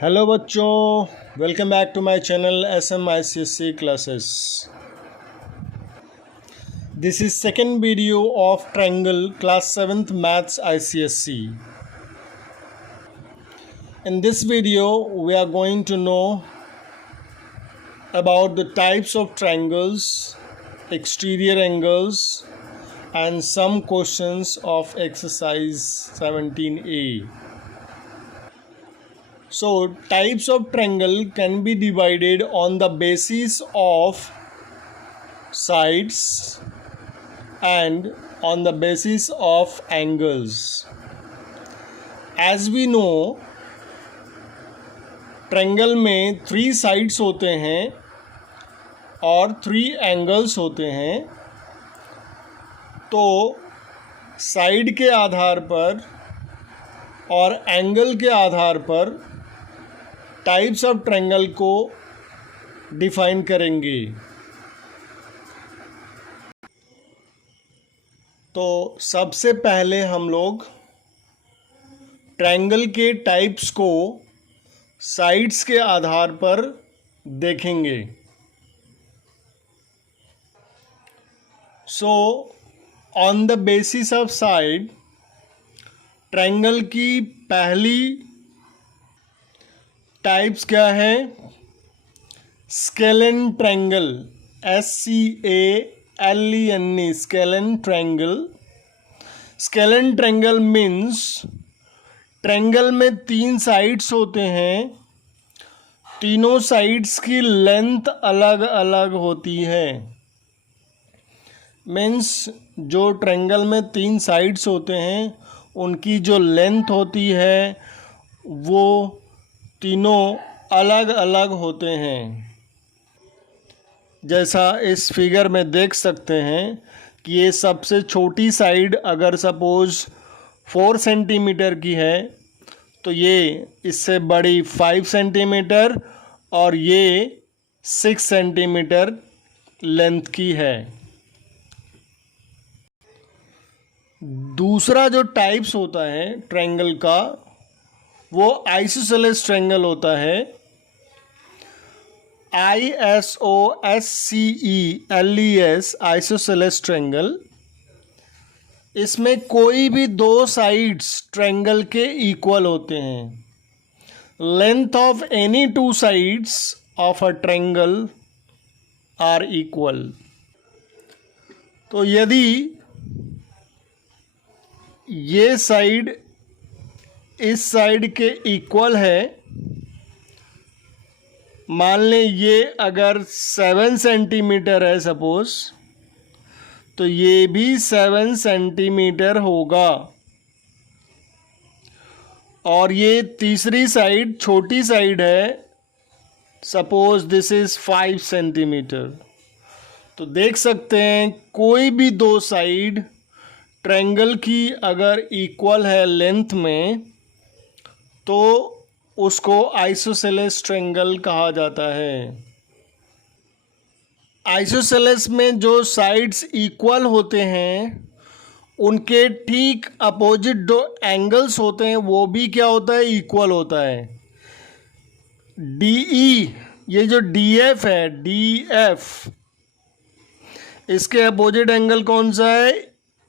Hello बच्चों, welcome back to my channel SMICSE classes. This is second video of triangle class 7th maths ICSE. In this video we are going to know about the types of triangles, exterior angles and some questions of exercise 17A. So types of triangle can be divided on the basis of sides and on the basis of angles. As we know, triangle में 3 sides होते हैं और 3 angles होते हैं। तो side के आधार पर और एंगल के आधार पर टाइप्स ऑफ ट्रायंगल को डिफाइन करेंगे। तो सबसे पहले हम लोग ट्रायंगल के टाइप्स को साइड्स के आधार पर देखेंगे। So on the basis of side, triangle की पहली टाइप्स क्या है? Scalene triangle, SCALEN, scalene triangle. Scalene triangle means triangle में 3 साइड्स होते हैं, तीनों साइड्स की लेंथ अलग अलग होती है। मीन्स जो ट्रायंगल में 3 साइड्स होते हैं उनकी जो लेंथ होती है वो तीनों अलग अलग होते हैं। जैसा इस फिगर में देख सकते हैं कि ये सबसे छोटी साइड अगर सपोज़ 4 सेंटीमीटर की है तो ये इससे बड़ी 5 सेंटीमीटर और ये 6 सेंटीमीटर लेंथ की है। दूसरा जो टाइप्स होता है ट्रायंगल का वो आइसोसेलेस ट्रायंगल होता है। ISOSCELES, isosceles triangle. इसमें कोई भी 2 साइड्स ट्रायंगल के इक्वल होते हैं। Length of any 2 sides of a triangle are equal. तो यदि ये साइड इस साइड के इक्वल है, मान लें ये अगर 7 सेंटीमीटर है सपोज, तो ये भी 7 सेंटीमीटर होगा। और ये तीसरी साइड छोटी साइड है, सपोज दिस इज 5 सेंटीमीटर। तो देख सकते हैं कोई भी 2 साइड ट्रायंगल की अगर इक्वल है लेंथ में तो उसको आइसोसेलेस ट्रायंगल कहा जाता है। आइसोसेलेस में जो साइड्स इक्वल होते हैं उनके ठीक अपोजिट जो एंगल्स होते हैं वो भी क्या होता है? इक्वल होता है। DE, ये जो DF है, DF, इसके अपोजिट एंगल कौन सा है?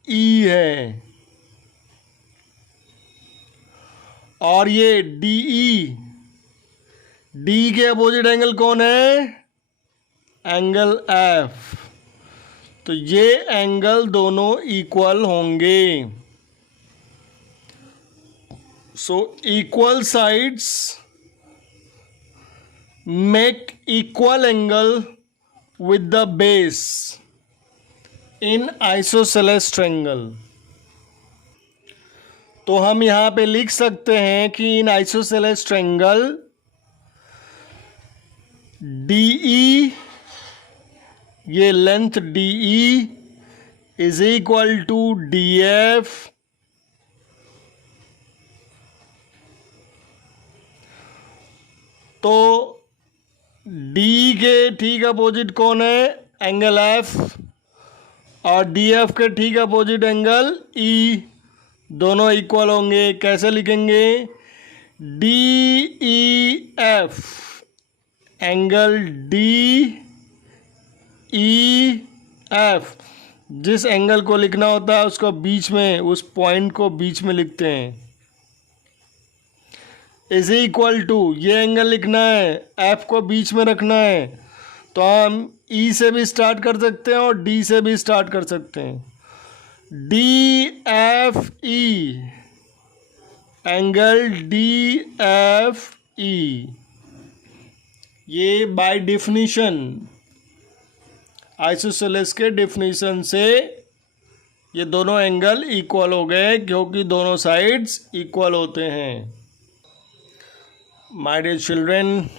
E है। और ये DE, D के अपोजिट एंगल कौन है? Angle F। तो ये एंगल दोनों इक्वल होंगे। So equal sides make equal angle with the base in isosceles triangle. तो हम यहाँ पे लिख सकते हैं कि इन आइसोसेलेस ट्रायंगल DE, ये length DE is equal to DF तो D के ठीक अपोजिट कौन है? Angle F। और DF के ठीक अपोजिट एंगल E। दोनों इक्वल होंगे। कैसे लिखेंगे? DE F, angle D E F. जिस एंगल को लिखना होता है उसको बीच में, उस पॉइंट को बीच में लिखते हैं। इज इक्वल टू, ये एंगल लिखना है, एफ को बीच में रखना है, तो हम ई से भी स्टार्ट कर सकते हैं और डी से भी स्टार्ट कर सकते हैं। D F E, angle D F E, ये बाय डेफिनेशन, आइसोसेलेस के डेफिनेशन से ये दोनों एंगल इक्वल हो गए, क्योंकि दोनों साइड्स इक्वल होते हैं। माय डियर चिल्ड्रन,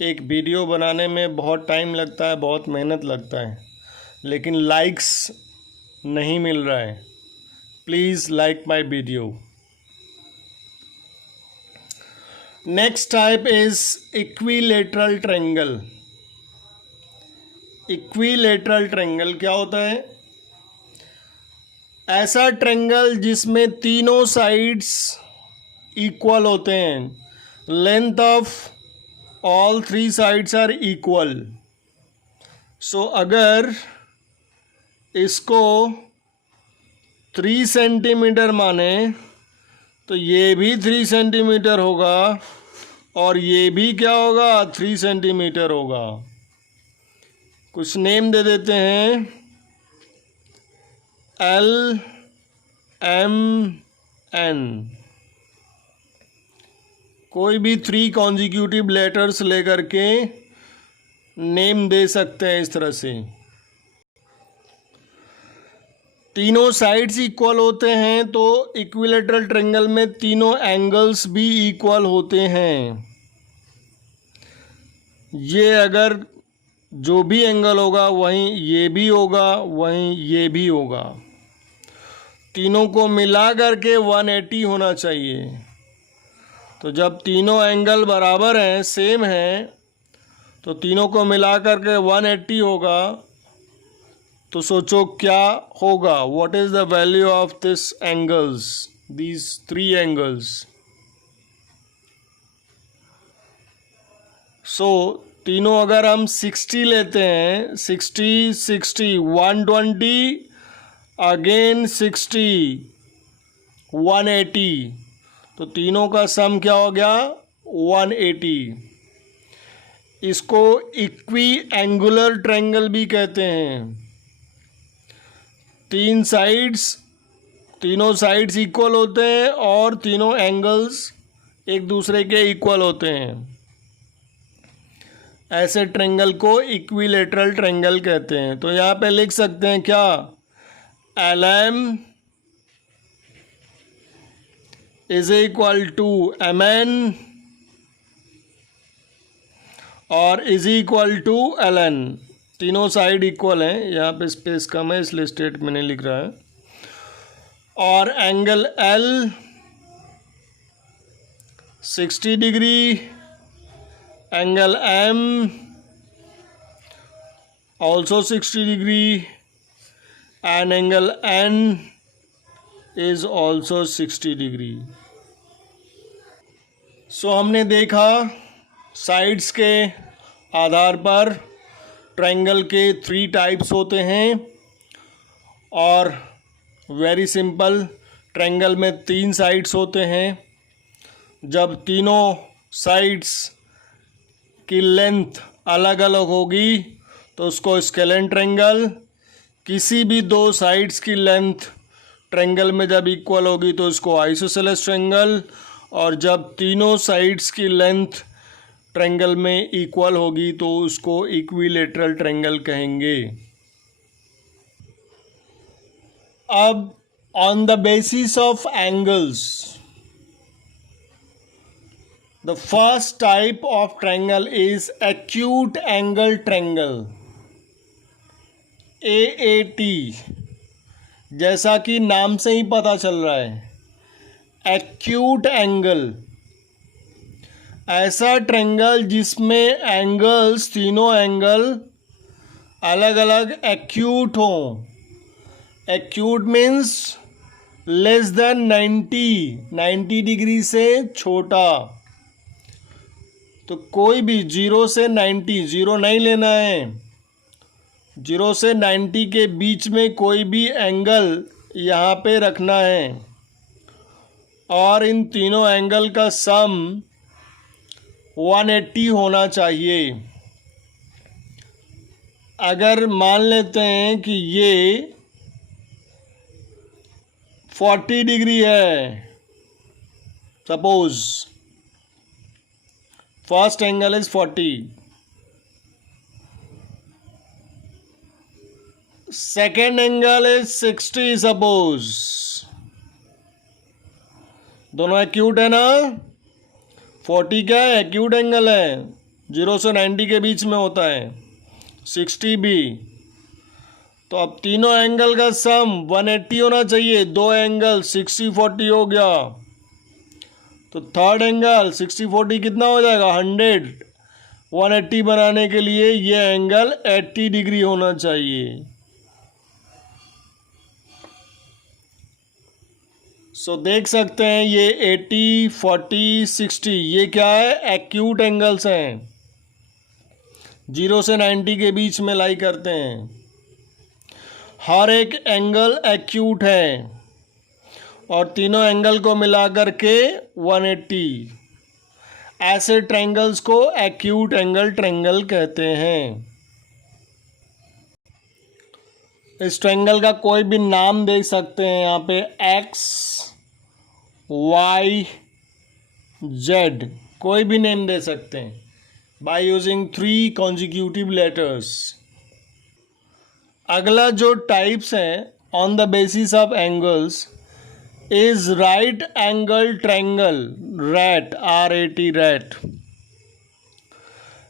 एक वीडियो बनाने में बहुत टाइम लगता है, बहुत मेहनत लगता है, लेकिन लाइक्स नहीं मिल रहा है। Please like my video. Next type is equilateral triangle. Equilateral triangle क्या होता है? ऐसा ट्रायंगल जिसमें तीनों साइड्स इक्वल होते हैं, length of all three sides are equal. So अगर इसको 3 सेंटीमीटर माने तो ये भी 3 सेंटीमीटर होगा और ये भी क्या होगा, 3 सेंटीमीटर होगा। कुछ नेम दे देते हैं, एल एम एन। कोई भी 3 कॉन्जिक्यूटिव लेटर्स लेकर के नेम दे सकते हैं इस तरह से। तीनों साइड्स इक्वल होते हैं तो इक्विलेटरल ट्रायंगल में तीनों एंगल्स भी इक्वल होते हैं। ये अगर जो भी एंगल होगा वहीं ये भी होगा, वहीं ये भी होगा। तीनों को मिला करके 180 होना चाहिए। तो जब तीनों एंगल बराबर हैं, सेम हैं, तो तीनों को मिला करके 180 होगा। तो सोचो क्या होगा, what is the value of this angles, these 3 angles. So तीनों अगर हम 60 लेते हैं, 60 60 120, अगेन 60 180, तो तीनों का सम क्या हो गया, 180। इसको इक्वी एंगुलर ट्रायंगल भी कहते हैं। तीनों साइड्स इक्वल होते हैं और तीनों एंगल्स एक दूसरे के इक्वल होते हैं। ऐसे ट्रायंगल को इक्विलेटरल ट्रायंगल कहते हैं। तो यहाँ पे लिख सकते हैं क्या, L M is equal to M N और is equal to L N. तीनों साइड इक्वल हैं, यहाँ पे स्पेस कम है इसलिए स्टेट में नहीं लिख रहा है। और angle L 60 degree, angle M also 60 degree and angle N is also 60 degree. सो हमने देखा साइड्स के आधार पर ट्रायंगल के 3 टाइप्स होते हैं और वेरी सिंपल, ट्रायंगल में 3 साइड्स होते हैं। जब तीनों साइड्स की लेंथ अलग अलग होगी तो उसको स्केलेन ट्रायंगल। किसी भी 2 साइड्स की लेंथ ट्रायंगल में जब इक्वल होगी तो इसको आइसोसेलेस ट्रायंगल, और जब तीनों साइड्स की लेंथ ट्रायंगल में इक्वल होगी तो उसको इक्विलेटरल ट्रायंगल कहेंगे। अब on the basis of angles, the first type of triangle is acute angle triangle, AAT। जैसा कि नाम से ही पता चल रहा है, एक्यूट एंगल, ऐसा ट्रायंगल जिसमें एंगल्स, तीनों एंगल अलग अलग एक्यूट हों। Acute means less than 90 degree से छोटा। तो कोई भी 0 से 90, 0 नहीं लेना है, 0 से 90 के बीच में कोई भी एंगल यहाँ पे रखना है और इन तीनों एंगल का सम 180 होना चाहिए। अगर मान लेते हैं कि ये 40 डिग्री है, suppose first angle is 40, second angle is 60, suppose दोनों एक्यूट है ना। 40 क्या है, एक्यूट एंगल है, 0 से 90 के बीच में होता है, 60 भी। तो अब तीनों एंगल का सम 180 होना चाहिए, दो एंगल 60 40 हो गया, तो थर्ड एंगल 60 40 कितना हो जाएगा, 100। 180 बनाने के लिए ये एंगल 80 डिग्री होना चाहिए। सो देख सकते हैं ये 80 40 60 ये क्या है, एक्यूट एंगल्स हैं, 0 से 90 के बीच में लाई करते हैं। हर एक एंगल एक्यूट है और तीनों एंगल को मिलाकर के 180। ऐसे ट्रायंगल्स को एक्यूट एंगल ट्रायंगल कहते हैं। इस ट्रायंगल का कोई भी नाम दे सकते हैं यहाँ पे, एक्स वाई जेड, कोई भी नेम दे सकते हैं बाय यूजिंग 3 कॉन्जिक्यूटिव लेटर्स। अगला जो टाइप्स हैं on the basis of angles is right angle triangle, rat, RAT, rat.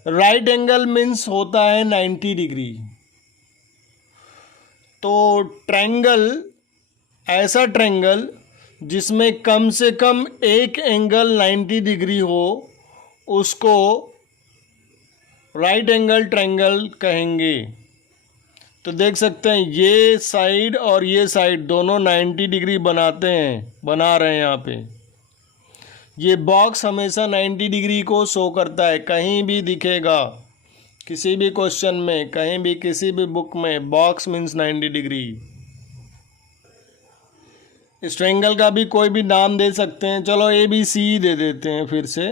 Right angle means होता है 90 डिग्री। तो ट्रायंगल, ऐसा ट्रायंगल जिसमें कम से कम एक एंगल 90 डिग्री हो, उसको राइट एंगल ट्रायंगल कहेंगे। तो देख सकते हैं ये साइड और ये साइड दोनों 90 डिग्री बना रहे हैं यहाँ पे। ये बॉक्स हमेशा 90 डिग्री को शो करता है, कहीं भी दिखेगा किसी भी क्वेश्चन में, कहीं भी किसी भी बुक में बॉक्स मीन्स 90 डिग्री। इस ट्रायंगल का भी कोई भी नाम दे सकते हैं, चलो ABC दे देते हैं फिर से,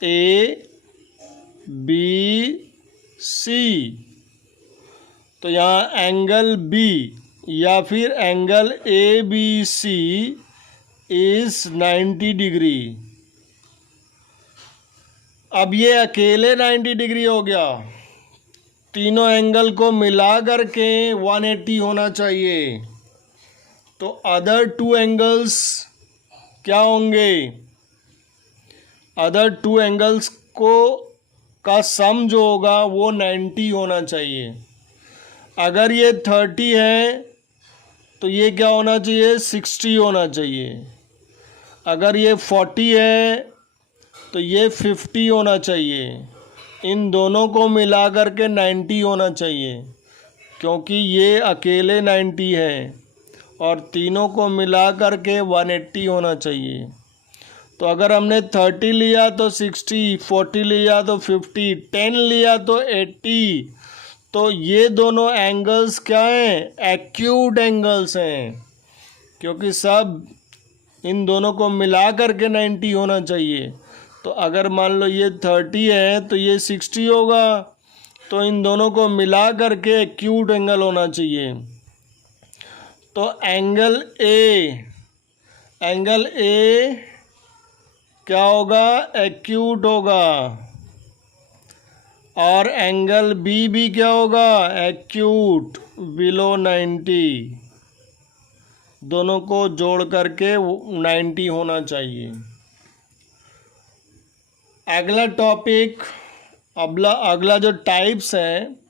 ABC। तो यहाँ एंगल B या फिर एंगल ABC इज 90 डिग्री। अब ये अकेले 90 डिग्री हो गया, तीनों एंगल को मिला करके 180 होना चाहिए। तो अदर 2 एंगल्स क्या होंगे, अदर 2 एंगल्स को का सम जो होगा वो 90 होना चाहिए। अगर ये 30 है तो ये क्या होना चाहिए, 60 होना चाहिए। अगर ये 40 है तो ये 50 होना चाहिए। इन दोनों को मिला करके 90 होना चाहिए, क्योंकि ये अकेले 90 है और तीनों को मिला करके 180 होना चाहिए। तो अगर हमने 30 लिया तो 60, 40 लिया तो 50, 10 लिया तो 80, तो ये दोनों एंगल्स क्या हैं, एक्यूट एंगल्स हैं, क्योंकि सब इन दोनों को मिला करके 90 होना चाहिए। तो अगर मान लो ये 30 है तो ये 60 होगा, तो इन दोनों को मिला करके एक्यूट एंगल होना चाहिए। तो एंगल ए क्या होगा, एक्यूट होगा, और एंगल बी भी क्या होगा, एक्यूट, बिलो 90। दोनों को जोड़ करके 90 होना चाहिए। अगला टॉपिक, अगला जो टाइप्स है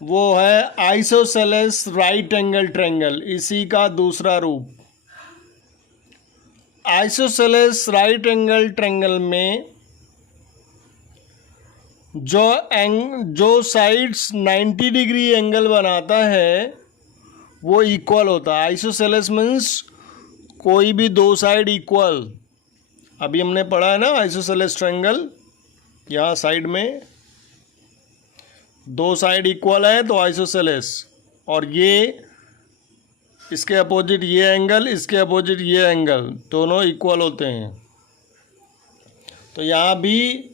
वो है आइसोसेलेस राइट एंगल ट्रायंगल, इसी का दूसरा रूप। आइसोसेलेस राइट एंगल ट्रायंगल में जो साइड्स 90 डिग्री एंगल बनाता है वो इक्वल होता है। आइसोसेलेस मीन्स कोई भी दो साइड इक्वल। अभी हमने पढ़ा है ना आइसोसेलेस ट्रायंगल, यहाँ साइड में दो साइड इक्वल है तो आइसोसेलेस, और ये इसके अपोजिट ये एंगल, इसके अपोजिट ये एंगल, दोनों इक्वल होते हैं। तो यहाँ भी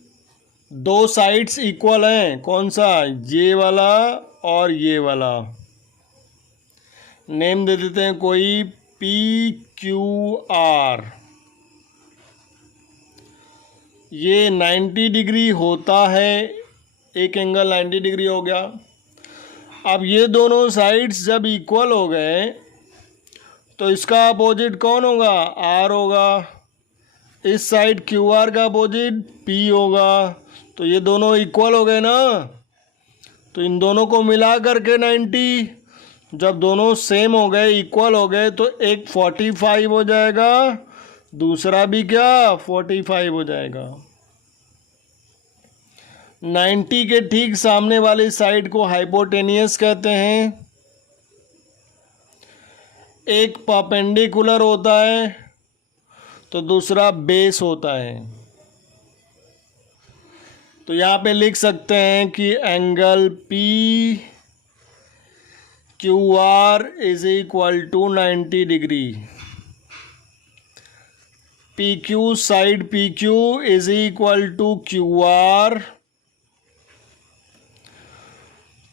दो साइड्स इक्वल हैं, कौन सा, ये वाला और ये वाला। नेम दे देते हैं कोई PQR। ये 90 डिग्री होता है, एक एंगल 90 डिग्री हो गया। अब ये दोनों साइड्स जब इक्वल हो गए तो इसका अपोजिट कौन होगा, R होगा। इस साइड QR का अपोजिट P होगा। तो ये दोनों इक्वल हो गए ना, तो इन दोनों को मिला करके 90, जब दोनों सेम हो गए, इक्वल हो गए, तो एक 45 हो जाएगा, दूसरा भी क्या 45 हो जाएगा। 90 के ठीक सामने वाली साइड को हाइपोटेनियस कहते हैं। एक परपेंडिकुलर होता है तो दूसरा बेस होता है। तो यहाँ पे लिख सकते हैं कि angle PQR is equal to 90 degree. PQ side PQ is equal to QR।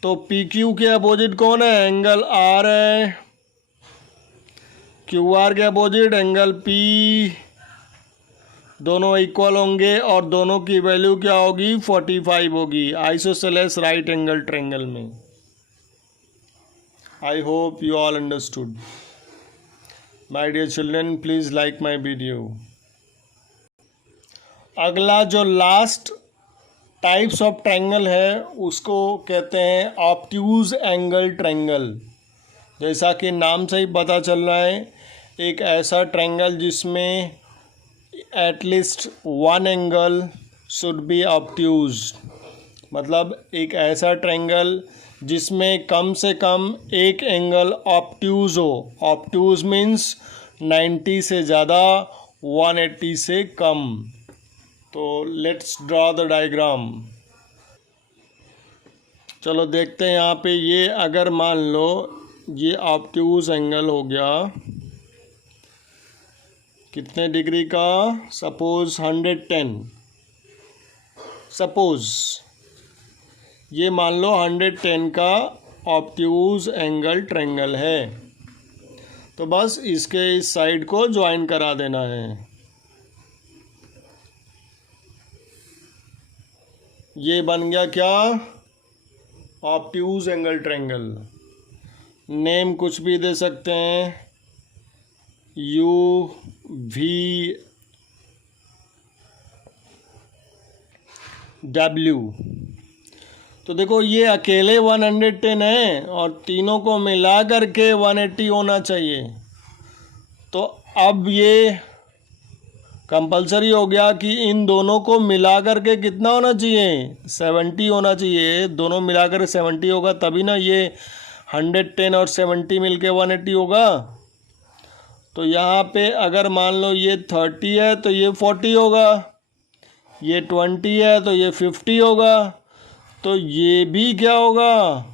तो PQ के अपोजिट कौन है, एंगल R है। QR के अपोजिट एंगल P। दोनों इक्वल होंगे और दोनों की वैल्यू क्या होगी, 45 होगी आइसोसेलेस राइट एंगल ट्रायंगल में। I hope you all understood. My dear children, please like my video. अगला जो लास्ट टाइप्स ऑफ ट्रायंगल है उसको कहते हैं ऑब्ट्यूज एंगल ट्रायंगल। जैसा कि नाम से ही पता चल रहा है, एक ऐसा ट्रायंगल जिसमें at least one angle should be obtuse, मतलब एक ऐसा ट्रायंगल जिसमें कम से कम एक एंगल ऑब्ट्यूज हो। ऑब्ट्यूज मीन्स 90 से ज़्यादा, 180 से कम। तो लेट्स ड्रॉ द डायग्राम। चलो देखते हैं यहाँ पे, ये अगर मान लो ये ऑब्ट्यूज एंगल हो गया कितने डिग्री का, सपोज 110। सपोज ये मान लो 110 का ऑब्ट्यूज एंगल ट्रायंगल है, तो बस इसके इस साइड को ज्वाइन करा देना है। ये बन गया क्या, ऑब्ट्यूज एंगल ट्रायंगल। नेम कुछ भी दे सकते हैं, UVW। तो देखो ये अकेले 110 है और तीनों को मिला करके 180 होना चाहिए। तो अब ये कंपलसरी हो गया कि इन दोनों को मिला करके कितना होना चाहिए, 70 होना चाहिए। दोनों मिलाकर 70 होगा तभी ना ये 110 और 70 मिलके 180 होगा। तो यहाँ पे अगर मान लो ये 30 है तो ये 40 होगा, ये 20 है तो ये 50 होगा, तो ये भी क्या होगा,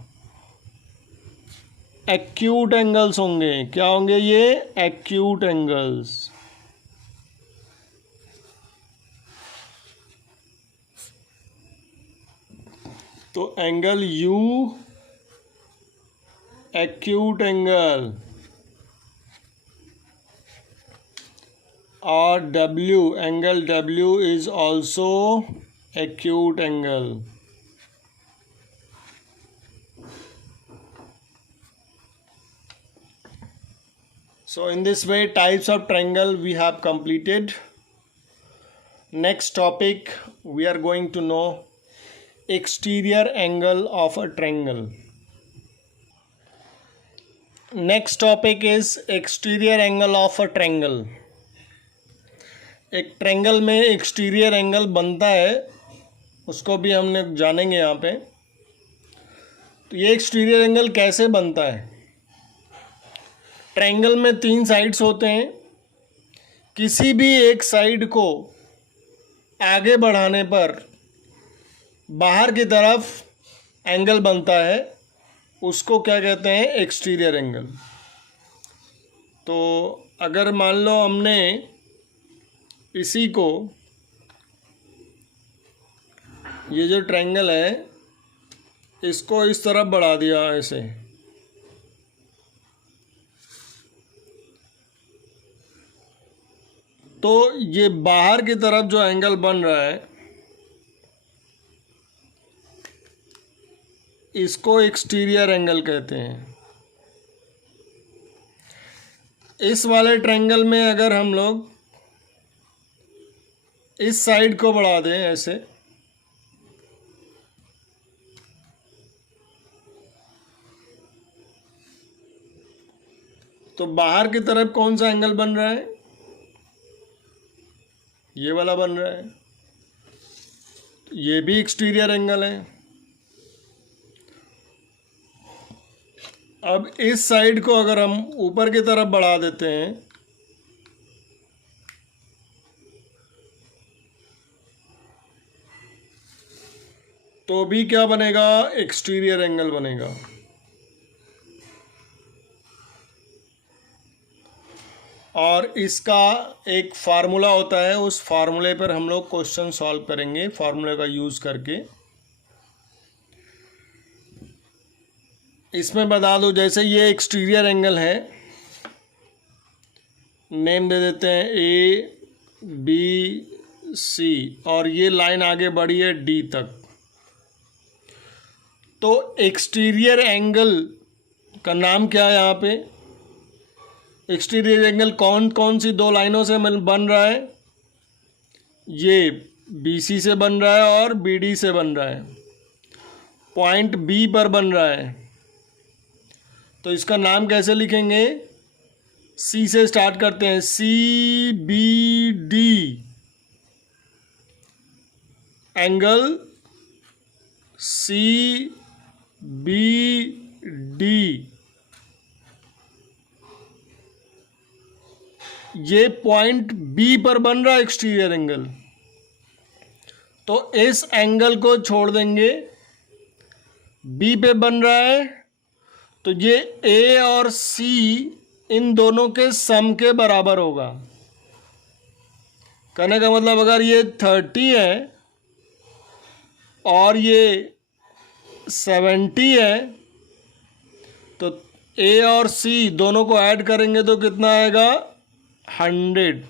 एक्यूट एंगल्स होंगे। क्या होंगे ये, एक्यूट एंगल्स। तो एंगल U एक्यूट एंगल और W angle W is also acute angle. So in this way types of triangle we have completed. Next topic we are going to know exterior angle of a triangle. Next topic is exterior angle of a triangle. एक triangle में exterior angle बनता है, उसको भी हमने जानेंगे यहाँ पे। तो ये एक्सटीरियर एंगल कैसे बनता है। ट्रायंगल में 3 साइड्स होते हैं, किसी भी एक साइड को आगे बढ़ाने पर बाहर की तरफ एंगल बनता है, उसको क्या कहते हैं? Exterior angle. तो अगर मान लो हमने इसी को, ये जो ट्रायंगल है, इसको इस तरफ बढ़ा दिया ऐसे, तो ये बाहर की तरफ जो एंगल बन रहा है, इसको एक्सटीरियर एंगल कहते हैं। इस वाले ट्रायंगल में अगर हम लोग इस साइड को बढ़ा दें ऐसे, तो बाहर की तरफ कौन सा एंगल बन रहा है? ये वाला बन रहा है। ये भी एक्सटीरियर एंगल है। अब इस साइड को अगर हम ऊपर की तरफ बढ़ा देते हैं, तो भी क्या बनेगा? एक्सटीरियर एंगल बनेगा। और इसका एक फार्मूला होता है, उस फार्मूले पर हम लोग क्वेश्चन सॉल्व करेंगे फार्मूले का यूज़ करके। इसमें बता दो, जैसे ये एक्सटीरियर एंगल है, नेम दे देते हैं ABC, और ये लाइन आगे बढ़ी है D तक। तो एक्सटीरियर एंगल का नाम क्या है यहाँ पे? एक्सटीरियर एंगल कौन कौन सी दो लाइनों से बन रहा है? ये BC से बन रहा है और BD से बन रहा है, पॉइंट B पर बन रहा है। तो इसका नाम कैसे लिखेंगे? C से स्टार्ट करते हैं, CBD एंगल CBD, ये पॉइंट B पर बन रहा है एक्सटीरियर एंगल। तो इस एंगल को छोड़ देंगे, B पे बन रहा है, तो ये A और C इन दोनों के सम के बराबर होगा। कहने का मतलब अगर ये 30 है और ये 70 है, तो A और C दोनों को ऐड करेंगे तो कितना आएगा? 100।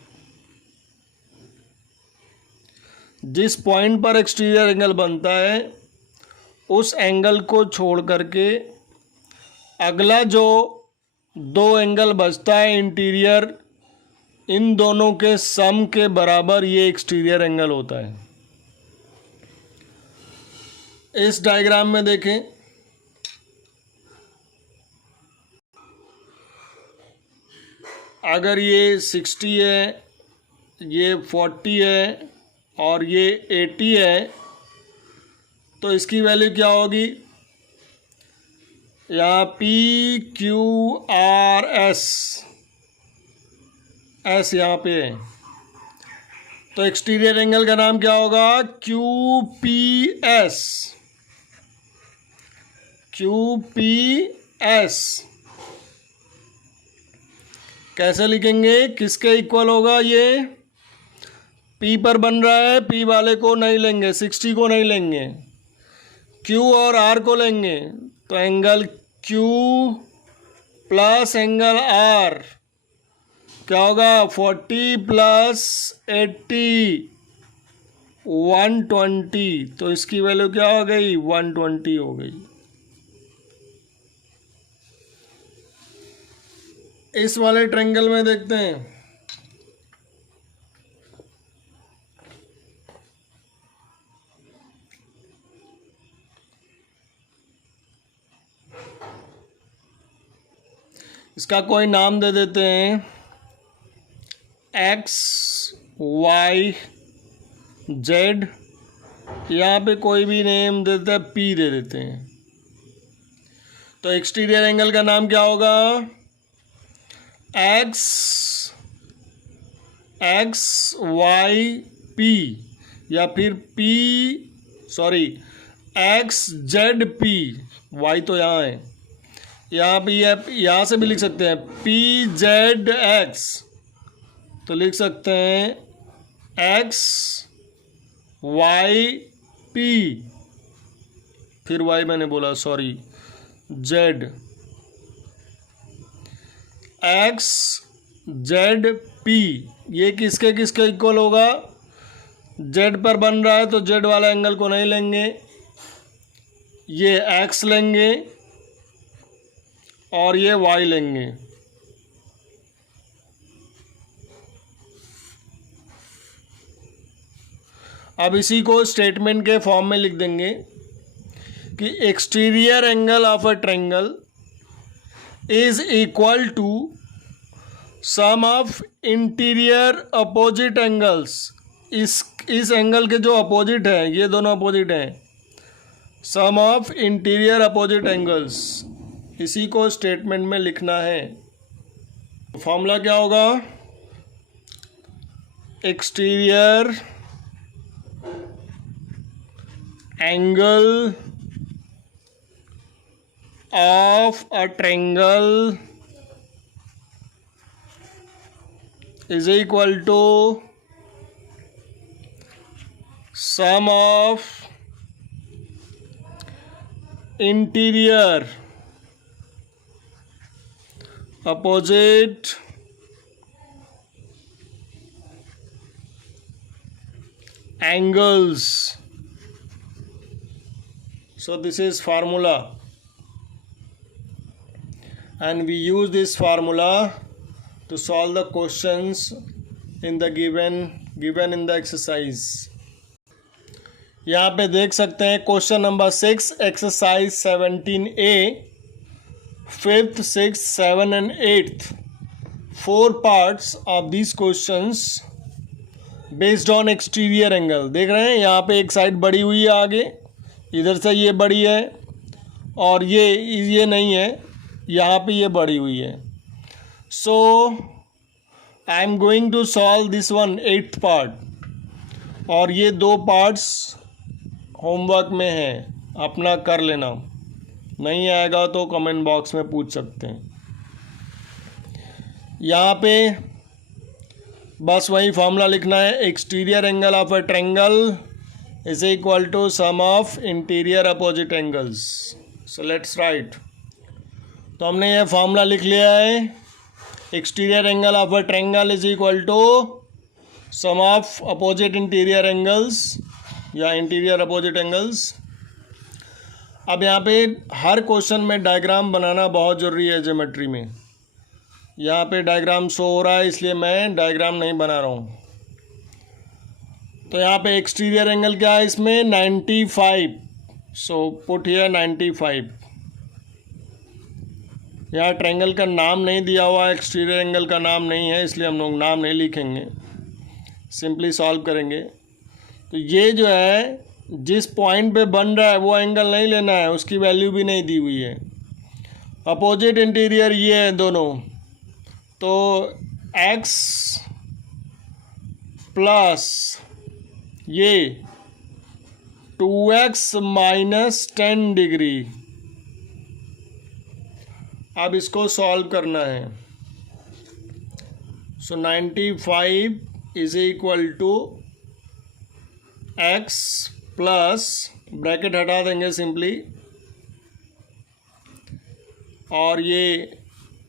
जिस पॉइंट पर एक्सटीरियर एंगल बनता है, उस एंगल को छोड़ करके अगला जो दो एंगल बचता है इंटीरियर, इन दोनों के सम के बराबर ये एक्सटीरियर एंगल होता है। इस डायग्राम में देखें, अगर ये 60 है, ये 40 है और ये 80 है, तो इसकी वैल्यू क्या होगी? यहाँ PQRS, S यहाँ पे है, तो एक्सटीरियर एंगल का नाम क्या होगा? QPS। QPS कैसे लिखेंगे? किसके इक्वल होगा? ये P पर बन रहा है, P वाले को नहीं लेंगे, 60 को नहीं लेंगे, Q और R को लेंगे। तो angle Q plus angle R क्या होगा? 40 प्लस 80 120। तो इसकी वैल्यू क्या हो गई? 120 हो गई। इस वाले ट्रायंगल में देखते हैं, इसका कोई नाम दे देते हैं, X Y Z, यहाँ पे कोई भी नेम देते हैं, P दे देते हैं। तो एक्सटीरियर एंगल का नाम क्या होगा? X एक्स वाई पी, या फिर P, sorry, X Z P, Y तो यहाँ है, यहाँ भी है, यहाँ से भी लिख सकते हैं पी जेड एक्स, तो लिख सकते हैं एक्स वाई पी, फिर वाई मैंने बोला, sorry, Z, x Z P. ये किसके किसके इक्वल होगा? जेड पर बन रहा है तो जेड वाला एंगल को नहीं लेंगे, ये एक्स लेंगे और ये वाई लेंगे। अब इसी को स्टेटमेंट के फॉर्म में लिख देंगे कि exterior angle of a triangle is equal to sum of interior opposite angles. इस एंगल के जो अपोजिट है, ये दोनों अपोजिट हैं, sum of interior opposite angles, इसी को स्टेटमेंट में लिखना है। फॉर्मूला क्या होगा? Exterior angle of a triangle is equal to sum of interior opposite angles. So this is formula, and we use this formula to solve the questions in the given in the exercise. यहाँ पे देख सकते हैं question number 6 exercise 17A, 5th, 6th, 7th and 8th, 4 parts of these questions based on exterior angle. देख रहे हैं यहाँ पे एक साइड बड़ी हुई है आगे, इधर से ये बड़ी है, और ये नहीं है, यहाँ पे ये बड़ी हुई है। So I am going to solve this one 8th part, और ये 2 पार्ट्स होमवर्क में हैं, अपना कर लेना, नहीं आएगा तो कमेंट बॉक्स में पूछ सकते हैं। यहाँ पे बस वही फॉर्मूला लिखना है, exterior angle of a triangle is equal to sum of interior opposite angles. So let's write. तो हमने ये फॉर्मूला लिख लिया है, exterior angle of a triangle is equal to sum of opposite interior angles या interior opposite angles. अब यहाँ पे हर क्वेश्चन में डायग्राम बनाना बहुत ज़रूरी है ज्योमेट्री में। यहाँ पे डायग्राम शो हो रहा है इसलिए मैं डायग्राम नहीं बना रहा हूँ। तो यहाँ पे एक्सटीरियर एंगल क्या है इसमें? 95, सो पुट हियर 95। यहाँ ट्रायंगल का नाम नहीं दिया हुआ है, एक्सटीरियर एंगल का नाम नहीं है, इसलिए हम लोग नाम नहीं लिखेंगे, सिंपली सॉल्व करेंगे। तो ये जो है जिस पॉइंट पे बन रहा है वो एंगल नहीं लेना है, उसकी वैल्यू भी नहीं दी हुई है। अपोजिट इंटीरियर ये है दोनों, तो x प्लस ये 2x माइनस 10 डिग्री। अब इसको सॉल्व करना है। So 95 is equal to x plus, bracket हटा देंगे सिंपली, और ये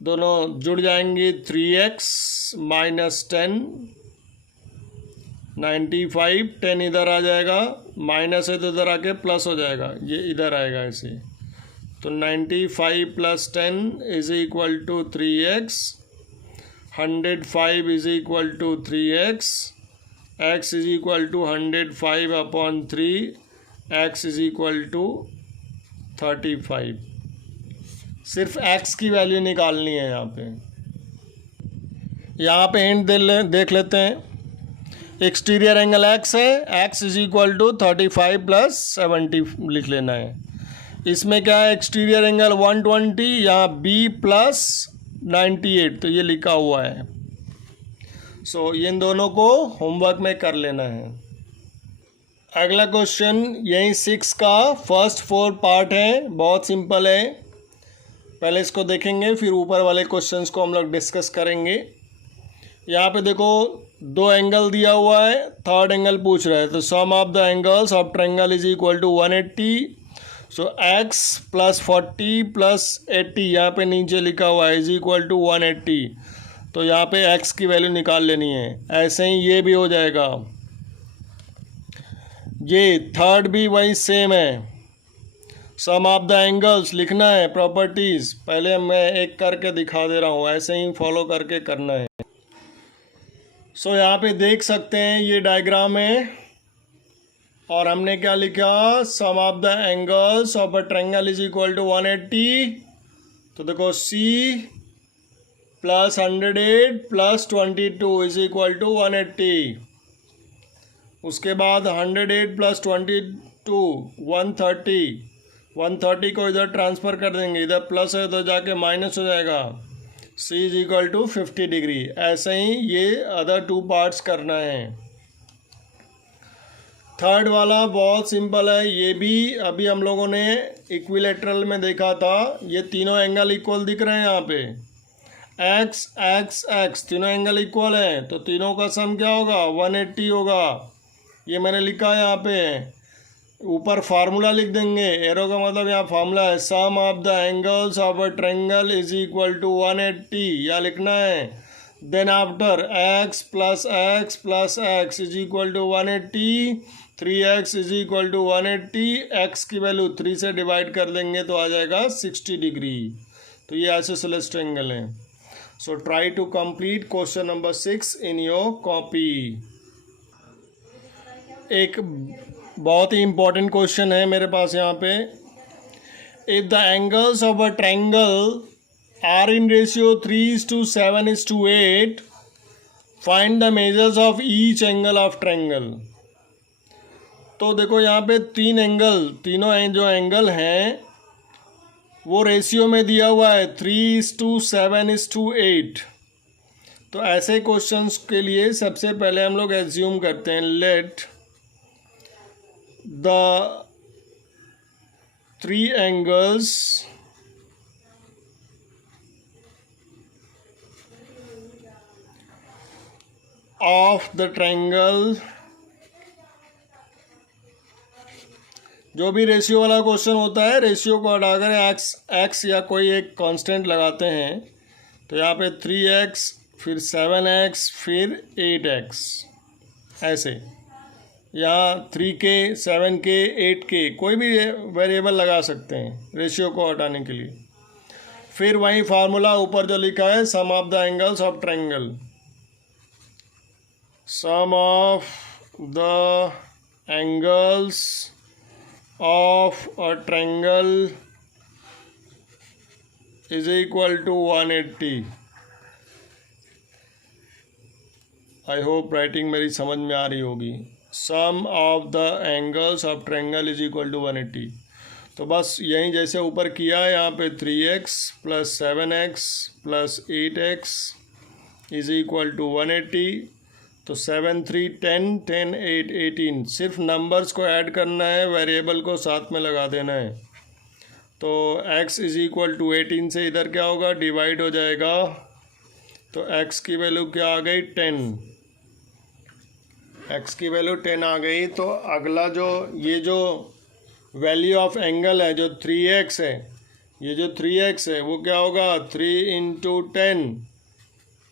दोनों जुड़ जाएंगे, 3x माइनस 10, 95, 10 इधर आ जाएगा, माइनस है तो इधर आके प्लस हो जाएगा, ये इधर आएगा ऐसे। तो 95 plus 10 is equal to 3x, 105 is equal to 3x, x is equal to 105 upon 3, x is equal to 35। सिर्फ x की वैल्यू निकालनी है यहाँ पे। यहाँ पे हिंट देख लेते हैं। एक्सटीरियर एंगल x है, x is equal to 35 plus 70 लिख लेना है। इसमें क्या है? एक्सटीरियर एंगल 120, यहाँ b प्लस 98, तो ये लिखा हुआ है। सो इन दोनों को होमवर्क में कर लेना है। अगला क्वेश्चन यही 6 का फर्स्ट 4 पार्ट है, बहुत सिंपल है। पहले इसको देखेंगे फिर ऊपर वाले क्वेश्चंस को हम लोग डिस्कस करेंगे। यहाँ पे देखो 2 एंगल दिया हुआ है, थर्ड एंगल पूछ रहा है। तो sum of the angles of triangle is equal to 180। So x plus 40 plus 80 यहाँ पे नीचे लिखा हुआ है इज इक्वल टू 180। तो यहाँ पे x की वैल्यू निकाल लेनी है। ऐसे ही ये भी हो जाएगा, ये थर्ड भी वही सेम है। सम ऑफ द एंगल्स लिखना है, प्रॉपर्टीज पहले मैं एक करके दिखा दे रहा हूँ, ऐसे ही फॉलो करके करना है। सो यहाँ पे देख सकते हैं ये डायग्राम है और हमने क्या लिखा, sum of the angles of a triangle is equal to 180। तो देखो C plus 108 plus 22 is equal to 180। उसके बाद 108 प्लस 22 130। 130 को इधर ट्रांसफ़र कर देंगे, इधर प्लस है तो जाके माइनस हो जाएगा। C is equal to 50 degree. ऐसे ही ये अदर 2 पार्ट्स करना है। थर्ड वाला बहुत सिंपल है, ये भी अभी हम लोगों ने इक्विलेटरल में देखा था। ये तीनों एंगल इक्वल दिख रहे हैं यहाँ पे, x x x तीनों एंगल इक्वल है, तो तीनों का सम क्या होगा, 180 होगा। ये मैंने लिखा है यहाँ पे, ऊपर फार्मूला लिख देंगे, एरो का मतलब यहाँ फार्मूला है, sum of the angles of a triangle is equal to 180, या लिखना है। Then after x plus x is equal to 180, 3x is equal to 180, x की वैल्यू 3 से डिवाइड कर देंगे तो आ जाएगा 60 डिग्री। तो ये आइसोसेलेस ट्रायंगल है। So try to complete question number 6 in your copy. एक बहुत ही इंपॉर्टेंट क्वेश्चन है मेरे पास यहाँ पे, if the angles of a triangle are in ratio 3:7:8, find the measures of each angle of triangle. तो देखो यहाँ पे 3 एंगल, तीनों जो एंगल हैं वो रेशियो में दिया हुआ है 3:7:8। तो ऐसे क्वेश्चंस के लिए सबसे पहले हम लोग एज्यूम करते हैं, late the 3 angles of the triangle, जो भी रेशियो वाला क्वेश्चन होता है, रेशियो को हटाकर x या कोई एक कांस्टेंट लगाते हैं। तो यहाँ पे 3x फिर 7x फिर 8x, ऐसे यहाँ 3k 7k 8k कोई भी वेरिएबल लगा सकते हैं रेशियो को हटाने के लिए। फिर वही फार्मूला ऊपर जो लिखा है, sum of the angles of triangle, sum of the angles of a triangle is equal to 180। I hope writing मेरी समझ में आ रही होगी। Sum of the angles of triangle is equal to 180। तो बस यहीं जैसे ऊपर किया है, यहाँ पे 3x plus 7x plus 8x is equal to 180। तो 7 3 10 10 8 18, सिर्फ नंबर्स को ऐड करना है, वेरिएबल को साथ में लगा देना है। तो x इज इक्वल टू 18 से इधर क्या होगा, डिवाइड हो जाएगा। तो x की वैल्यू क्या आ गई, 10। x की वैल्यू 10 आ गई। तो अगला जो ये जो वैल्यू ऑफ एंगल है जो 3x है, ये जो 3x है वो क्या होगा, 3 × 10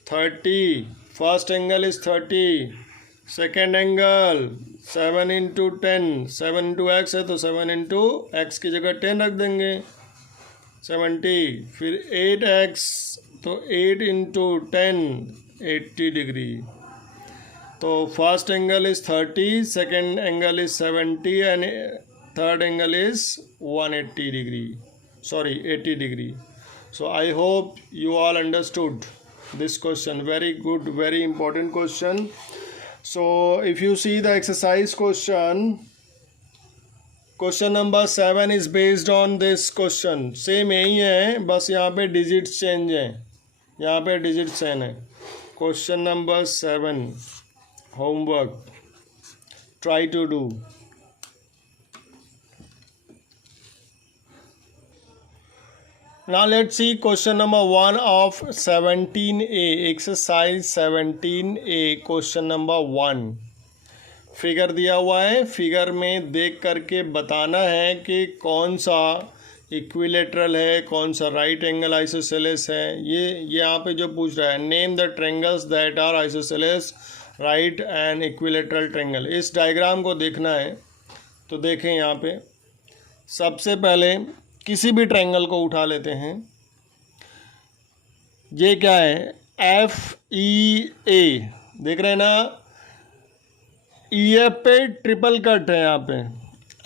30। First angle is 30, second angle 7 × 10, 7 × x है तो 7 × x की जगह 10 रख देंगे, 70। फिर 8x, तो 8 × 10 80 डिग्री। तो first angle is 30, second angle is 70 and third angle is 180 degree, sorry 80 degree. So I hope you all understood this question. Very good, very important question. So if you see the exercise question, question number 7 is based on this question. Same यही है, बस यहाँ पे digits change है, यहाँ पे digit change है। Question number 7. Homework. Try to do. Now let's see question number 1 of 17A. Exercise 17A. Question number 1. Figure दिया हुआ है, फिगर में देख करके बताना है कि कौन सा इक्विलेटरल है, कौन सा राइट एंगल आइसोसेलेस है। ये यहाँ पे जो पूछ रहा है, name the triangles that are isosceles right and equilateral triangle. इस डायग्राम को देखना है। तो देखें यहाँ पे सबसे पहले किसी भी ट्रेंगल को उठा लेते हैं। ये क्या है, FEA, देख रहे हैं ना। EF पे ट्रिपल कट है, यहाँ पे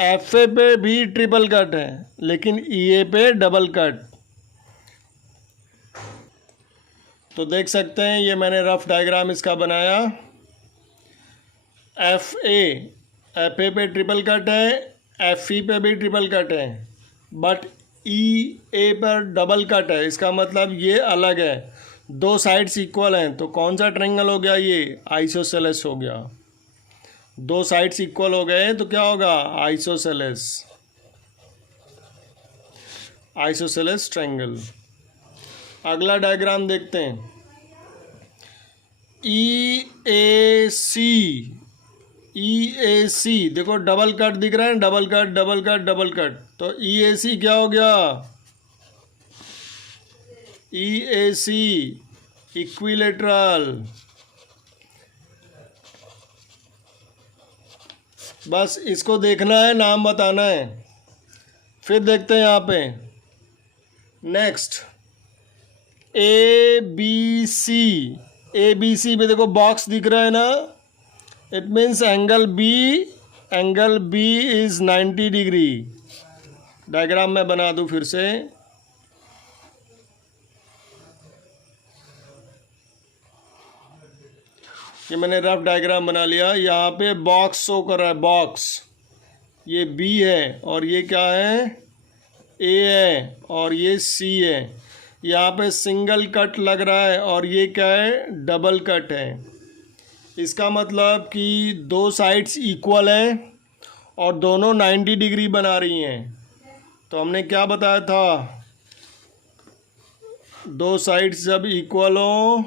FA पे भी ट्रिपल कट है, लेकिन EA पे डबल कट। तो देख सकते हैं, ये मैंने रफ डायग्राम इसका बनाया। FA पे ट्रिपल कट है, FE पे भी ट्रिपल कट है, बट EA पर डबल कट है। इसका मतलब ये अलग है, दो साइड्स इक्वल हैं। तो कौन सा ट्रायंगल हो गया, ये आइसोसेलेस हो गया। दो साइड्स इक्वल हो गए तो क्या होगा, आइसोसेलेस, आइसोसेलेस ट्रायंगल। अगला डायग्राम देखते हैं। EAC, देखो डबल कट दिख रहा है, double cut double cut double cut. तो EAC क्या हो गया, EAC इक्विलेटरल। बस इसको देखना है, नाम बताना है। फिर देखते हैं यहाँ पे नेक्स्ट ABC पे देखो बॉक्स दिख रहा है ना, it means angle B is 90 degree. Diagram मैं बना दूं फिर से। ये मैंने रफ डायग्राम बना लिया। यहाँ पे बॉक्स शो कर रहा है, बॉक्स, ये B है और ये क्या है, A है और ये C है। यहाँ पे सिंगल कट लग रहा है और ये क्या है, डबल कट है। इसका मतलब कि दो साइड्स इक्वल हैं और दोनों 90 डिग्री बना रही हैं। तो हमने क्या बताया था, दो साइड्स जब इक्वल हो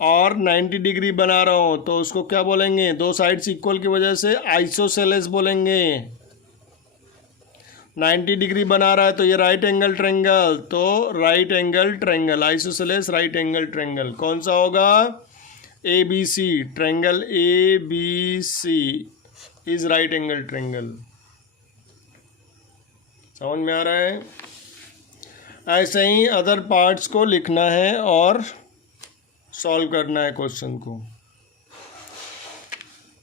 और 90 डिग्री बना रहा हो तो उसको क्या बोलेंगे, दो साइड्स इक्वल की वजह से आइसोसेलेस बोलेंगे। 90 डिग्री बना रहा है तो ये राइट एंगल ट्रायंगल, तो right angle triangle, isosceles right angle triangle. कौन सा होगा, ABC, triangle ABC is right angle triangle. समझ में आ रहा है। ऐसे ही अदर पार्ट्स को लिखना है और सॉल्व करना है क्वेश्चन को।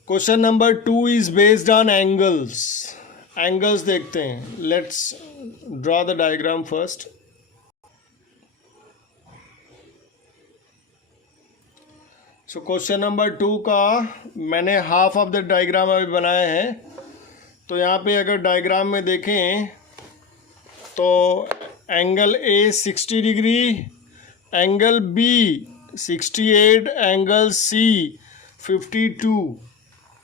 Question number 2 is based on angles. Angles देखते हैं। Let's draw the diagram first. So question number 2 का मैंने हाफ ऑफ द डायग्राम अभी बनाया है। तो यहाँ पे अगर डायग्राम में देखें तो angle A 60 degree, angle B 68, angle C 52।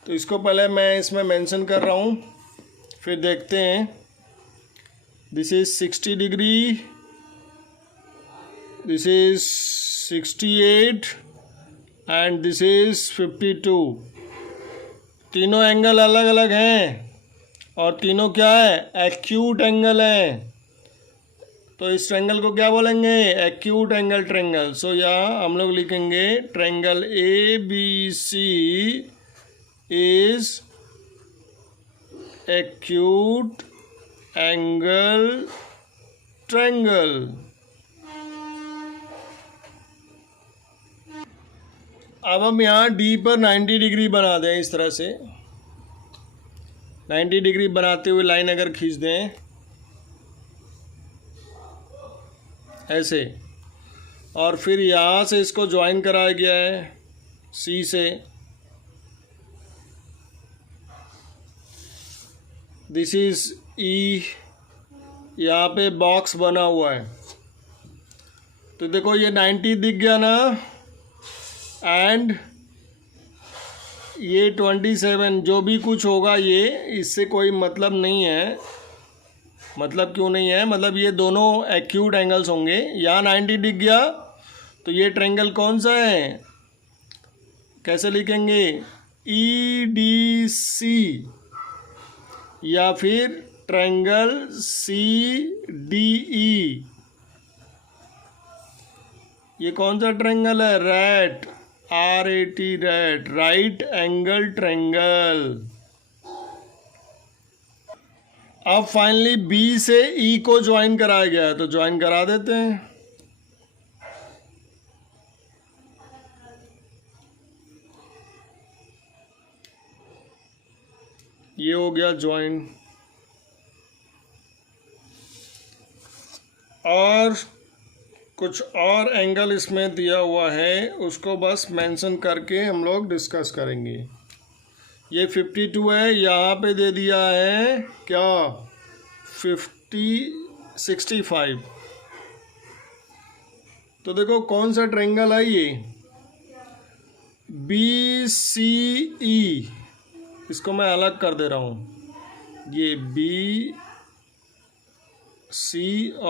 तो इसको पहले मैं इसमें मेंशन कर रहा हूँ, फिर देखते हैं। This is 60 degree, this is 68 and this is 52। तीनों एंगल अलग अलग हैं और तीनों क्या है, एक्यूट एंगल है। तो इस ट्रायंगल को क्या बोलेंगे, एक्यूट एंगल ट्रायंगल। सो यहाँ हम लोग लिखेंगे triangle ABC is acute angle triangle. अब हम यहाँ D पर 90 डिग्री बना दें। इस तरह से 90 डिग्री बनाते हुए लाइन अगर खींच दें ऐसे, और फिर यहाँ से इसको ज्वाइन कराया गया है C से। दिस इज E, यहाँ पे बॉक्स बना हुआ है। तो देखो ये 90 दिख गया ना, एंड ये 27, जो भी कुछ होगा ये इससे कोई मतलब नहीं है। मतलब क्यों नहीं है, मतलब ये दोनों एक्यूट एंगल्स होंगे। यहाँ 90 दिख गया तो ये ट्रायंगल कौन सा है, कैसे लिखेंगे, EDC या फिर ट्रायंगल CDE। ये कौन सा ट्रायंगल है, rat, RAT, rat, right angle triangle. अब फाइनली B से E को ज्वाइन कराया गया है, तो ज्वाइन करा देते हैं। ये हो गया ज्वाइन। और कुछ और एंगल इसमें दिया हुआ है, उसको बस मेंशन करके हम लोग डिस्कस करेंगे। ये 52 है, यहाँ पे दे दिया है क्या 65। तो देखो कौन सा ट्रायंगल है ये, BCE। इसको मैं अलग कर दे रहा हूँ, ये BC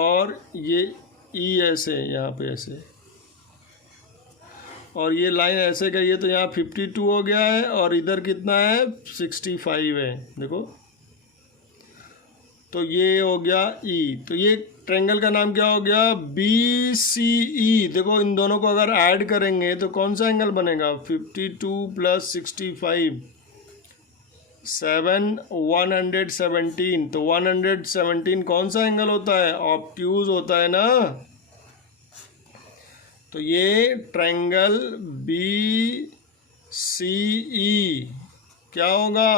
और ये E ऐसे, यहाँ पे ऐसे, और ये लाइन ऐसे गई है, तो यहाँ 52 हो गया है और इधर कितना है 65 है, देखो। तो ये हो गया E, तो ये ट्रायंगल का नाम क्या हो गया, BCE। देखो इन दोनों को अगर ऐड करेंगे तो कौन सा एंगल बनेगा, 52 + 65, 117। तो 117 कौन सा एंगल होता है, ऑब्ट्यूज होता है ना। तो ये ट्रायंगल BCE क्या होगा,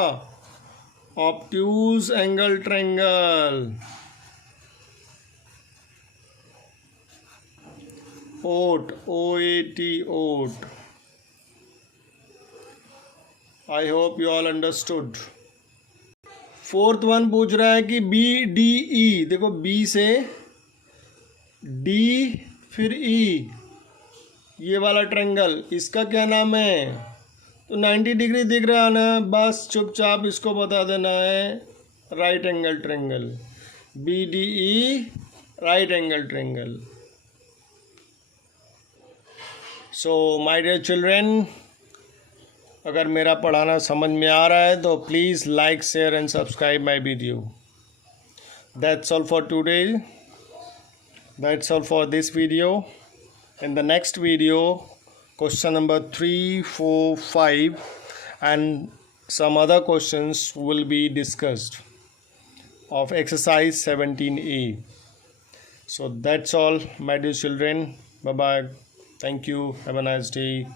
obtuse angle triangle. OAT, OAT। I hope you all understood. Fourth one पूछ रहा है कि BDE, देखो B से D फिर E, ये वाला ट्रायंगल, इसका क्या नाम है, तो 90 डिग्री दिख रहा है ना, बस चुपचाप इसको बता देना है right angle triangle, BDE right angle triangle. So my dear children, अगर मेरा पढ़ाना समझ में आ रहा है तो please like, share and subscribe my video. That's all for today, that's all for this video. In the next video, question number 3, 4, 5 and some other questions will be discussed of exercise 17A. So that's all, my dear children. Bye bye. Thank you. Have a nice day.